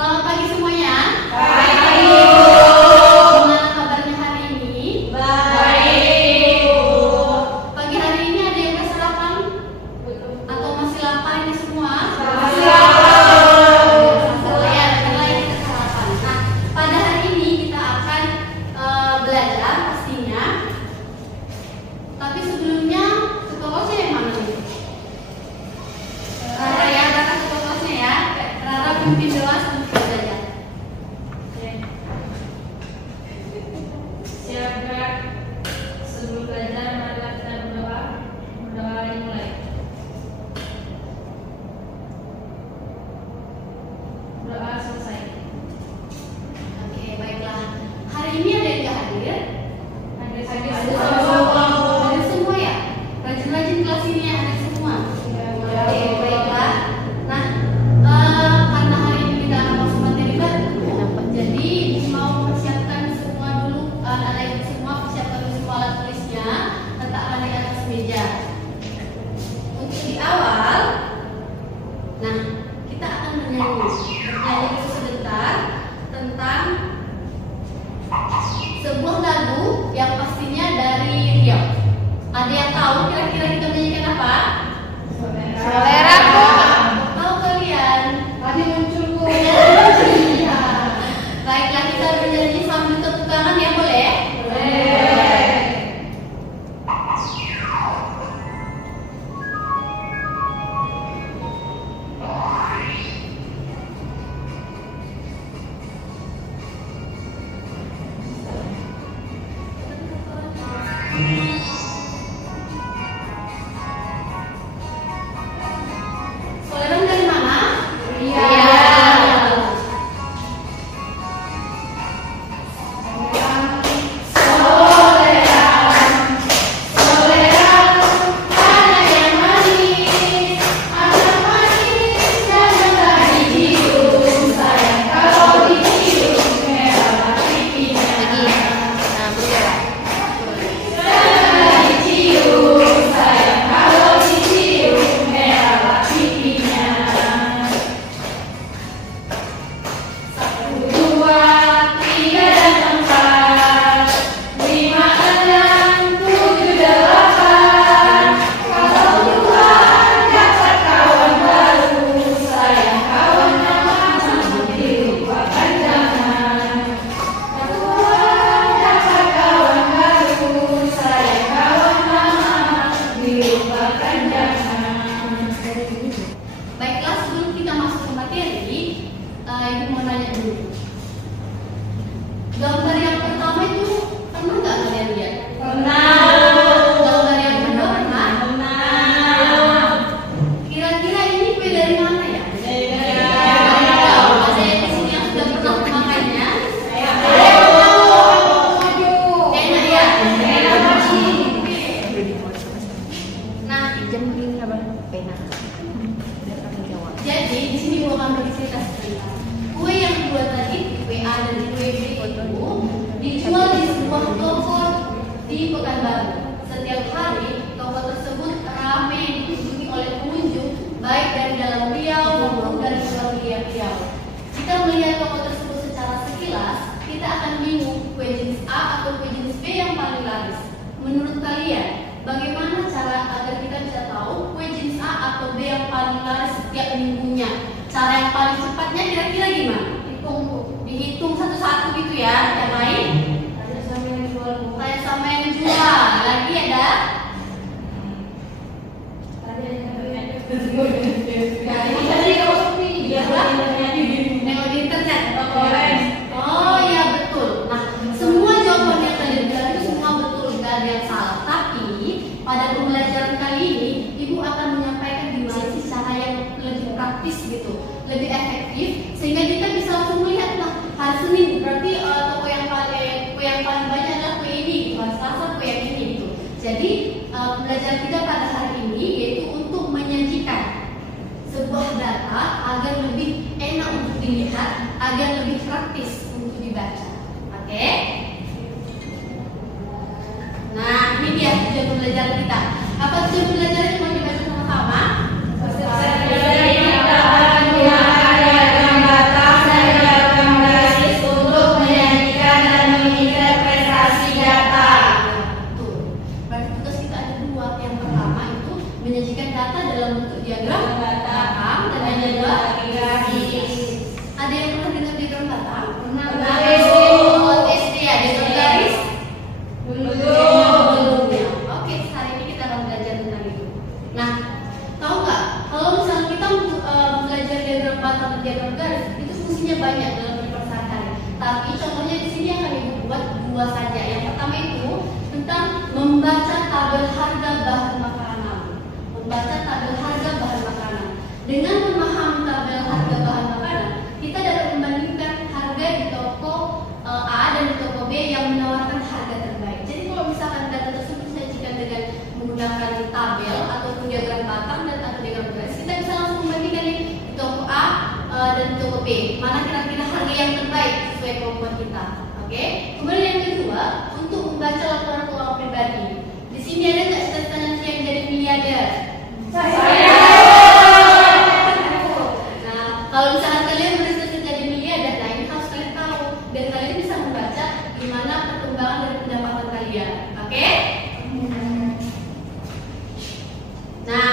Selamat pagi semuanya. Pagi, Bu. Gimana kabarnya hari ini? Baik, Bu. Pagi hari ini ada yang sarapan? Atau masih lapar ini semua? Masih lapar. Ya, bentar lagi kita sarapan. Nah, pada hari ini kita akan belajar pastinya. Tapi sebelumnya ketua kelasnya yang mana nih? Rara ya, Rara ketua kelasnya ya. Rara pimpin doa sebelum kita belajar. Siaga sebelum belajar, marilah kita berdoa. Berdoa dimulai. Doa selesai. Oke, baiklah. Hari ini ada yang nggak hadir? Hadir Hadir semua ya? Rajin-rajin kelas ini ya, hadir semua. Oke, baiklah. Nah, karena hari ini kita akan masuk materi baru, jadi mau persiapkan semua dulu, anak-anak ibu semua persiapkan dulu semua alat tulisnya, letakkan di atas meja. Untuk di awal, nah kita akan bernyanyi dulu sebentar tentang sebuah lagu yang pastinya dari Riau. Ada yang tahu kira-kira kita menyanyikan apa? Seleraku. Tahu kalian? Tadi muncul, Bu. Iya. Baiklah, kita bernyanyi sambil tepuk tangan ya, boleh? Boleh. Soleran dari mana? Riau. Baiklah, sebelum kita masuk ke materi, ibu mau nanya dulu. Gambar yang pertama itu pernah nggak kalian lihat? Gambar yang kedua pernah? Kira-kira ini kue dari mana ya? Ada yang di sini yang sudah pernah memakannya? Enak ya? Nah, jadi di sini gua akan bercerita sebentar. Kue yang dibuat tadi, kue A dan kue B itu dijual di sebuah toko di Pekanbaru. Setiap hari toko tersebut ramai dikunjungi oleh pengunjung, baik dari dalam Riau maupun dari luar Riau. Jika melihat toko tersebut secara sekilas, kita akan bingung kue jenis A atau kue jenis B yang paling laris. Menurut kalian, bagaimana cara agar kita bisa tahu kue jenis A atau B yang paling laris setiap minggunya? Cara yang paling cepatnya kira-kira gimana? Dihitung satu-satu gitu ya. Yang lain? Tanya sama yang jual. Lagi ada? Nengok di internet. Oh iya betul. Nah, semua jawaban yang kalian bilang itu semua betul, nggak ada yang salah. Tapi pada pembelajaran kali ini, ibu akan menyampaikan gimana sih cara yang lebih praktis gitu, lebih efektif, sehingga kita bisa langsung melihat lah hari Senin berarti toko yang paling banyak adalah kue ini, hari Selasa kue yang ini gitu. Jadi pembelajaran kita pada hari ini yaitu untuk menyajikan sebuah data agar lebih enak untuk dilihat, agar lebih praktis untuk dibaca. Oke? Nah, ini dia tujuan pembelajaran kita. Apa tujuan pembelajaran? Mau dibaca sama-sama? Peserta didik dapat menggunakan diagram batas diskusinya banyak dalam kehidupan sehari-hari. Tapi contohnya di sini akan Ibu buat 2 saja. Yang pertama itu tentang membaca tabel harga bahan makanan. Membaca tabel harga bahan makanan. Dengan memahami tabel harga bahan makanan, kita dapat membandingkan harga di toko A dan di toko B yang menawarkan harga terbaik. Jadi kalau misalkan data tersebut disajikan dengan menggunakan tabel ataupun diagram batang dan atau diagram garis, kita bisa langsung membandingkan nih di toko A dan di toko B mana kira-kira harga yang terbaik sesuai kemampuan kita. Oke. Kemudian yang kedua, untuk membaca laporan keuangan pribadi. Di sini ada nggak cita-citanya yang jadi miliarder? Saya. Nah, kalau misalkan kalian bercita-cita jadi miliarder, nah ini harus kalian tahu dan kalian bisa membaca gimana perkembangan dari pendapatan kalian. Oke? Nah,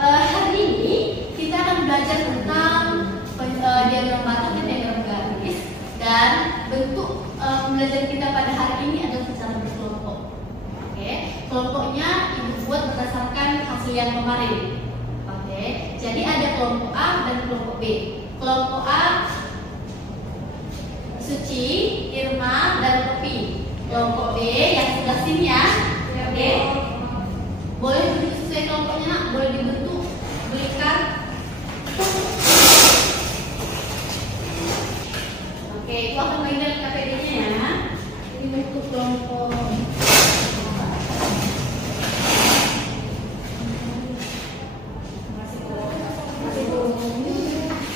hari ini kita akan belajar tentang diagram batang dan diagram garis, dan bentuk pembelajaran kita pada hari ini adalah secara berkelompok. Oke, kelompoknya Ibu buat berdasarkan hasil yang kemarin. Oke, jadi ada kelompok A dan kelompok B. Kelompok A Suci, Irma, dan Kopi. Kelompok B yang sebelah sini ya. Oke, boleh duduk sesuai kelompoknya, nak. Boleh dibentuk, berikan. Oke, itu akan bagian KPD-nya ya. Ini bentuk kelompok.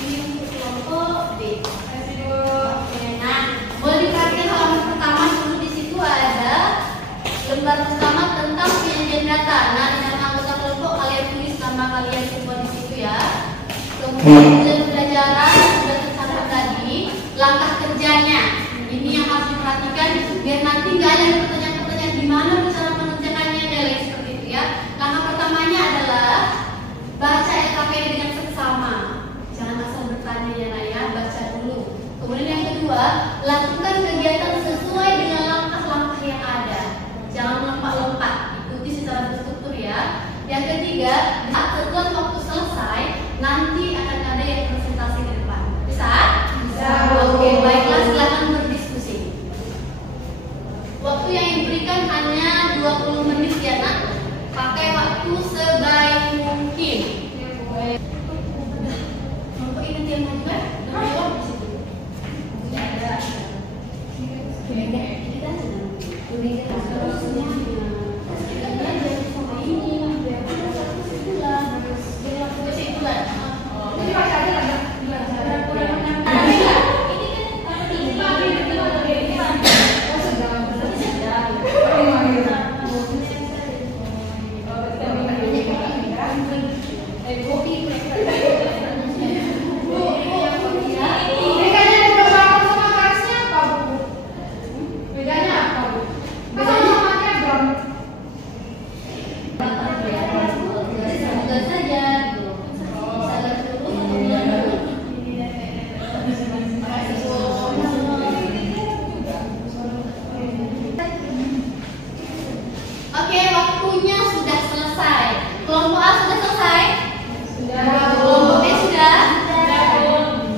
Ini untuk kelompok B. Oke, nah, boleh diperhatikan halaman pertama dulu. Di situ ada lembar pertama tentang penyajian data. Nah, dengan anggota kelompok kalian tulis nama kalian semua di situ ya. Kemudian pembelajaran sudah tercatat tadi. Langkah kerjanya ini yang harus diperhatikan biar nanti nggak ada pertanyaan-pertanyaan gimana cara mengerjakannya dan lain seperti itu ya. Langkah pertamanya adalah baca LKPD dengan seksama. Jangan asal bertanya ya nak ya, baca dulu. Kemudian yang kedua, lakukan kegiatan sesuai dengan langkah-langkah yang ada. Jangan lompat-lompat, ikuti secara terstruktur ya. Yang ketiga, setelah waktu selesai nanti akan ada yang presentasi ke depan. Bisa? Oke, baiklah, silakan berdiskusi. Waktu yang diberikan hanya 20 menit ya nak. Pakai waktu sebaik mungkin. Kelompok ingat yang maju dan jawab di situ. Tidak ada. Kita sedang semuanya. Kita belajar sama ini. Ini baca aja lah. Oke, waktunya sudah selesai. Kelompok A sudah selesai? Sudah. Kelompok B sudah? Sudah.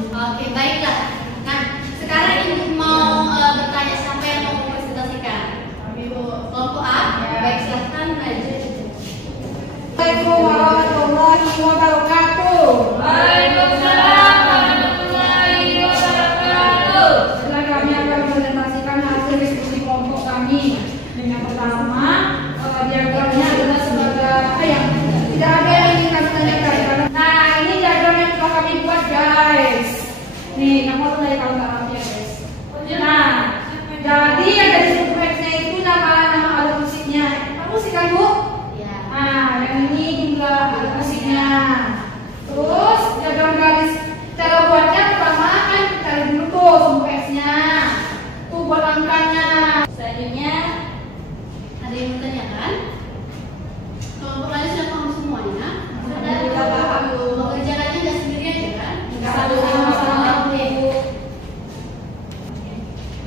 Oke, baiklah. Nah, sekarang Ibu mau bertanya siapa yang mau mempresentasikan? Kelompok A? Ya. Baik, silahkan maju. Assalamualaikum warahmatullahi wabarakatuh. Waalaikumsalam warahmatullahi wabarakatuh. Setelah kami akan mempresentasikan hasil diskusi kelompok kami. Yang pertama, diagramnya adalah sebagai yang tidak ada yang ingin kami tanyakan. Nah, ini diagram yang telah kami buat, guys. Nih, kamu tuh dari kalau nggak rapi ya, guys. Nah, jadi yang dari struktur X-nya itu nama alat musiknya. Kamu musik kan, Bu? Ya. Nah, yang ini jumlah alat musiknya. Terus diagram garis. Cara buatnya pertama kan cari dulu tuh struktur X-nya. Tuh buat angkanya. Selanjutnya ada yang bertanyakan? Kelompok kalian sudah paham semuanya? Sudah paham. Mengerjakannya nggak sendiri aja kan? Sama-sama. Oke.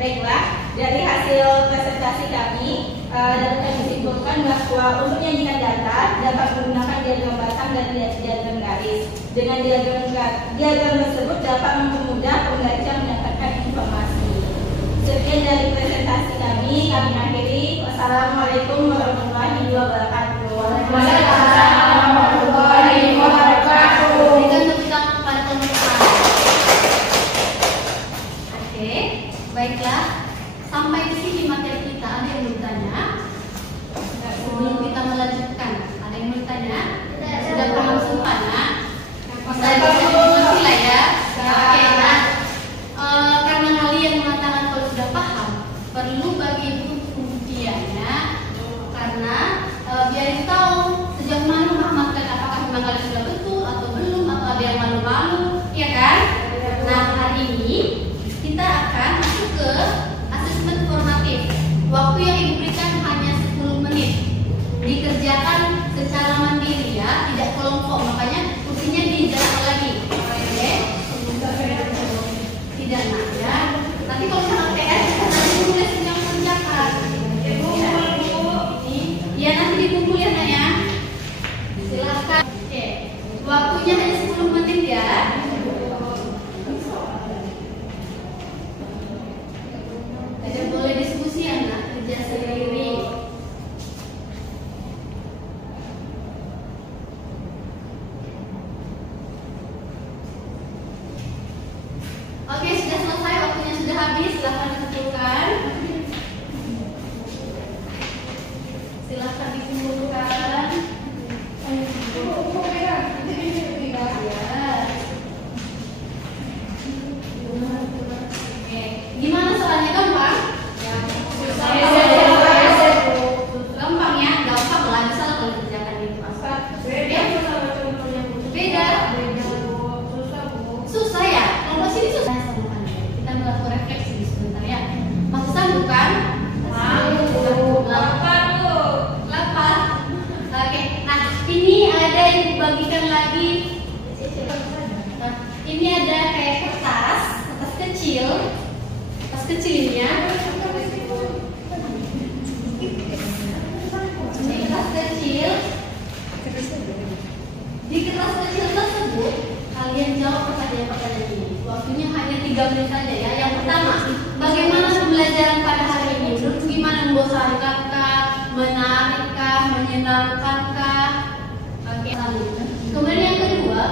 Baiklah, dari hasil presentasi kami dapat kami simpulkan bahwa untuk menyajikan data dapat menggunakan diagram batang pada diagram garis. Dengan diagram tersebut dapat mempermudah pembelajar mendapatkan informasi. Sekian dari presentasi kami akhiri. Wassalamualaikum warahmatullahi wabarakatuh. Waalaikumsalam warahmatullahi wabarakatuh. Berikan tepuk tangan kepada pemirsa. Oke, baiklah. Sampai di sini materi kita. Ada yang mau bertanya? Sebelum kita melanjutkan, ada yang mau bertanya? Sudah paham semuanya? Saya bisa mengerti lah ya. Oke, nah, karena kalian mengatakan kalau sudah paham, perlu bagi ibu pembuktiannya, karena biar ibu tahu sejauh mana memahami apakah memang kalian sudah betul atau belum, atau ada yang malu-malu, ya kan? Nah, hari ini kita akan masuk ke asesmen formatif. Waktu yang ibu berikan hanya 10 menit. Dikerjakan secara mandiri ya, tidak kelompok. Makanya kursinya dijalan lagi. Oke? Tidak nak ya. Nanti kalau misalkan PS nanti tulis yang mengerjakan. Ini ya nanti dikumpul ya nak ya. Silahkan. Oke. Waktunya hanya 10 menit ya. Tidak boleh diskusi anak, kerja sendiri. Oke, sudah selesai, waktunya sudah habis, silahkan dikumpulkan. Silahkan dikumpulkan. Oke, gimana soalnya, gampang? Gampang ya, gampang lah, bisa lah kalau kerjakan itu. Beda. Susah ya? Kalau sini susah. Kita melakukan refleksi sebentar ya. Masih sanggup kan? Lapar. Oke. Nah, ini ada yang dibagikan lagi. Nah, ini ada kayak kertas kecil. Kertas kecil ini ya. Ini kertas kecil. Di kertas kecil tersebut kalian jawab pertanyaan-pertanyaan ini. Waktunya hanya 3 menit saja ya. Yang pertama, bagaimana pembelajaran pada hari ini? Menurut gimana, membosankankah, menarikkah, menyenangkankah? Oke, lalu. Kemudian yang kedua,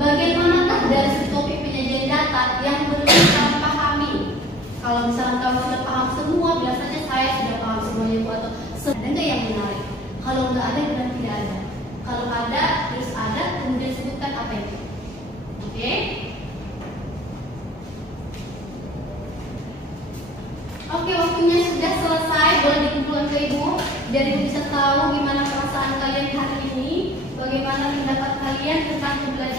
bagaimanakah dari topik penyajian data yang perlu kamu pahami? Kalau misalnya kamu sudah paham semua, biasanya saya sudah paham semuanya itu, atau ada nggak yang menarik? Kalau nggak ada, dan tidak ada. Kalau ada, terus ada, kemudian sebutkan apa itu. Oke? Oke, waktunya sudah selesai. Boleh dikumpulkan ke ibu, biar ibu bisa tahu gimana perasaan kalian hari ini, bagaimana pendapat kalian tentang pembelajaran.